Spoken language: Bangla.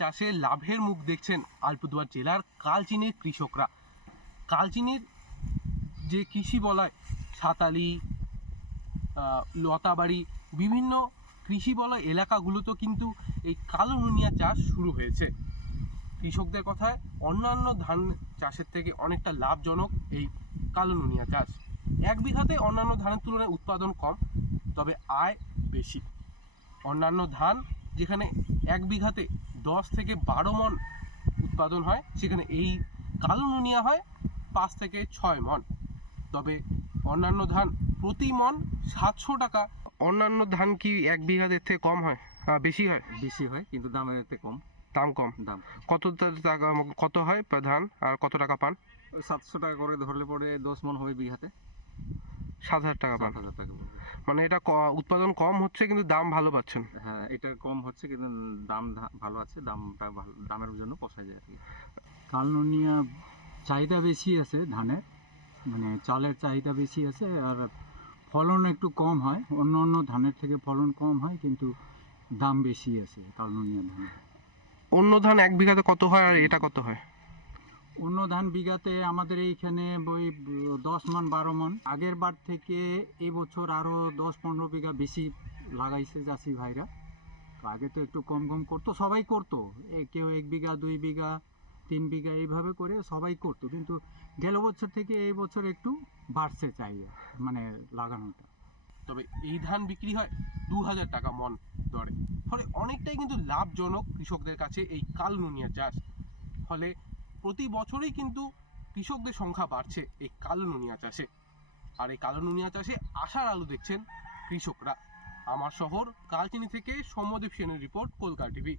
চাষে লাভের মুখ দেখছেন আলিপুরদুয়ার জেলার কালচিনির কৃষকরা। কালচিনির যে কৃষি বলয় সাতালি, লতাবাড়ি, বিভিন্ন কৃষি বলয় এলাকাগুলোতেও কিন্তু এই কালো নুনিয়া চাষ শুরু হয়েছে। কৃষকদের কথায় অন্যান্য ধান চাষের থেকে অনেকটা লাভজনক এই কালো নুনিয়া চাষ। এক বিঘাতে অন্যান্য ধানের তুলনায় উৎপাদন কম, তবে আয় বেশি। অন্যান্য ধান যেখানে এক বিঘাতে 10 থেকে 12 মণ উৎপাদন হয়, সেখানে এই কালো নুনিয়া হয় 5 থেকে 6 মণ। তবে অন্যান্য ধান প্রতি মণ 700 টাকা। অন্যান্য ধান কি এক বিঘাতে থেকে কম হয়, বেশি হয়? বেশি হয়, কিন্তু দামের এতে কম। দাম কম। দাম কত টাকা, কত হয় ধান আর কত টাকা পান? 700 টাকা করে ধরলে পরে 10 মণ হবে বিঘাতে, 7,000 টাকা পান। 7,000 টাকা পড়বে। মানে এটা উৎপাদন কম হচ্ছে কিন্তু দাম ভালো পাচ্ছেন। হ্যাঁ, এটা কম হচ্ছে কিন্তু দাম ভালো আছে, দামটা ভালো, দামের জন্য পোষায় যায় আর কি। কাল নুনিয়া চাহিদা বেশি আছে ধানের, মানে চালের চাহিদা বেশি আছে, আর ফলন একটু কম হয়। অন্য অন্য ধানের থেকে ফলন কম হয়, কিন্তু দাম বেশি আছে কাল নুনিয়া ধানের। অন্য ধান এক বিঘাতে কত হয় আর এটা কত হয়? অন্য ধান বিঘাতে আমাদের এইখানে ওই 10 মণ 12 মণ। আগের বার থেকে এবছর আরও 10-15 বিঘা বেশি লাগাইছে চাষি ভাইরা। তো আগে তো একটু কম কম করতো, সবাই করতো, কেউ 1 বিঘা 2 বিঘা 3 বিঘা এইভাবে করে সবাই করতো, কিন্তু গেল বছর থেকে এই বছর একটু বাড়ছে চাহিদা, মানে লাগানোটা। তবে এই ধান বিক্রি হয় 2000 টাকা মণ দরে। ফলে অনেকটাই কিন্তু লাভজনক কৃষকদের কাছে এই কালো নুনিয়া চাষ। ফলে প্রতি বছরই কিন্তু কৃষকদের সংখ্যা বাড়ছে এই কালো নুনিয়া চাষে। আর এই কালো নুনিয়া চাষে আশার আলো দেখছেন কৃষকরা। আমার শহর কালচিনি থেকে সৌম্যদেব সেনের রিপোর্ট, কলকাতা টিভি।